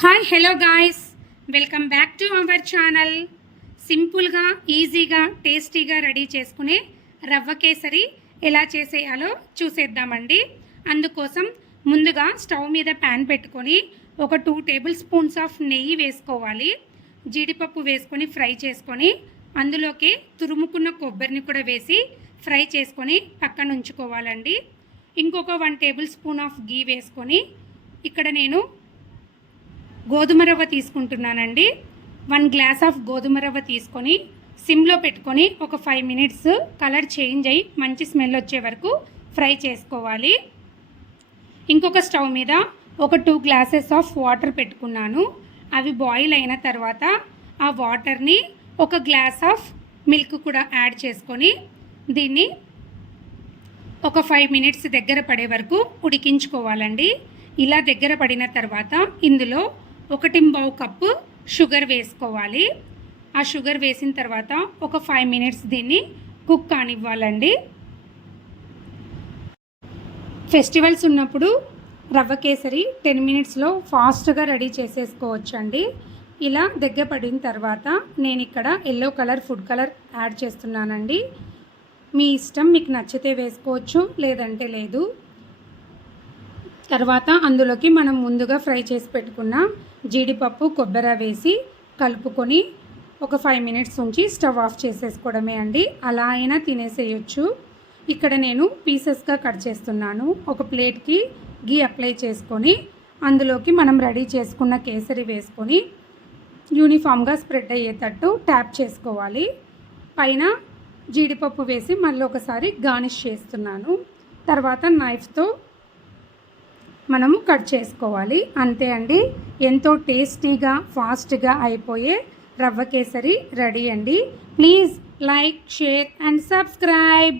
Hi hello guys, welcome back to our channel. సింపుల్గా ఈజీగా టేస్టీగా రెడీ చేసుకునే రవ్వ కేసరి ఎలా చేసేయాలో చూసేద్దామండి. అందుకోసం ముందుగా స్టవ్ మీద ప్యాన్ పెట్టుకొని ఒక 2 టేబుల్ స్పూన్స్ ఆఫ్ నెయ్యి వేసుకోవాలి. జీడిపప్పు వేసుకొని ఫ్రై చేసుకొని అందులోకి తురుముకున్న కొబ్బరిని కూడా వేసి ఫ్రై చేసుకొని పక్కన ఉంచుకోవాలండి. ఇంకొక 1 టేబుల్ స్పూన్ ఆఫ్ గీ వేసుకొని ఇక్కడ నేను గోధుమ రవ్వ తీసుకుంటున్నానండి. 1 గ్లాస్ ఆఫ్ గోధుమ రవ్వ తీసుకొని సిమ్లో పెట్టుకొని ఒక 5 మినిట్స్ కలర్ చేంజ్ అయ్యి మంచి స్మెల్ వచ్చే వరకు ఫ్రై చేసుకోవాలి. ఇంకొక స్టవ్ మీద ఒక 2 గ్లాసెస్ ఆఫ్ వాటర్ పెట్టుకున్నాను. అవి బాయిల్ అయిన తర్వాత ఆ వాటర్ని ఒక గ్లాస్ ఆఫ్ మిల్క్ కూడా యాడ్ చేసుకొని దీన్ని ఒక 5 మినిట్స్ దగ్గర పడే వరకు ఉడికించుకోవాలండి. ఇలా దగ్గర పడిన తర్వాత ఇందులో 1 కప్పు షుగర్ వేసుకోవాలి. ఆ షుగర్ వేసిన తర్వాత ఒక 5 మినిట్స్ దీన్ని కుక్ కానివ్వాలండి. ఫెస్టివల్స్ ఉన్నప్పుడు రవ్వ కేసరి 10 మినిట్స్లో ఫాస్ట్గా రెడీ చేసేసుకోవచ్చండి. ఇలా దగ్గర పడిన తర్వాత నేను ఇక్కడ yellow colour food colour add చేస్తున్నానండి. మీ ఇష్టం, మీకు నచ్చితే వేసుకోవచ్చు, లేదంటే లేదు. తర్వాత అందులోకి మనం ముందుగా ఫ్రై చేసి పెట్టుకున్న జీడిపప్పు కొబ్బరి వేసి కలుపుకొని ఒక 5 మినిట్స్ ఉంచి స్టవ్ ఆఫ్ చేసేసుకోవడమే అండి. అలా అయినా తినేసేయచ్చు. ఇక్కడ నేను పీసెస్గా కట్ చేస్తున్నాను. ఒక ప్లేట్కి గీ అప్లై చేసుకొని అందులోకి మనం రెడీ చేసుకున్న కేసరి వేసుకొని యూనిఫామ్గా స్ప్రెడ్ అయ్యేటట్టు ట్యాప్ చేసుకోవాలి. పైన జీడిపప్పు వేసి మళ్ళీ ఒకసారి గార్నిష్ చేస్తున్నాను. తర్వాత నైఫ్తో మనము కట్ చేసుకోవాలి. అంతే అండి, ఎంతో టేస్టీగా ఫాస్ట్గా అయిపోయే రవ్వ కేసరి రెడీ అండి. Please like, share and subscribe.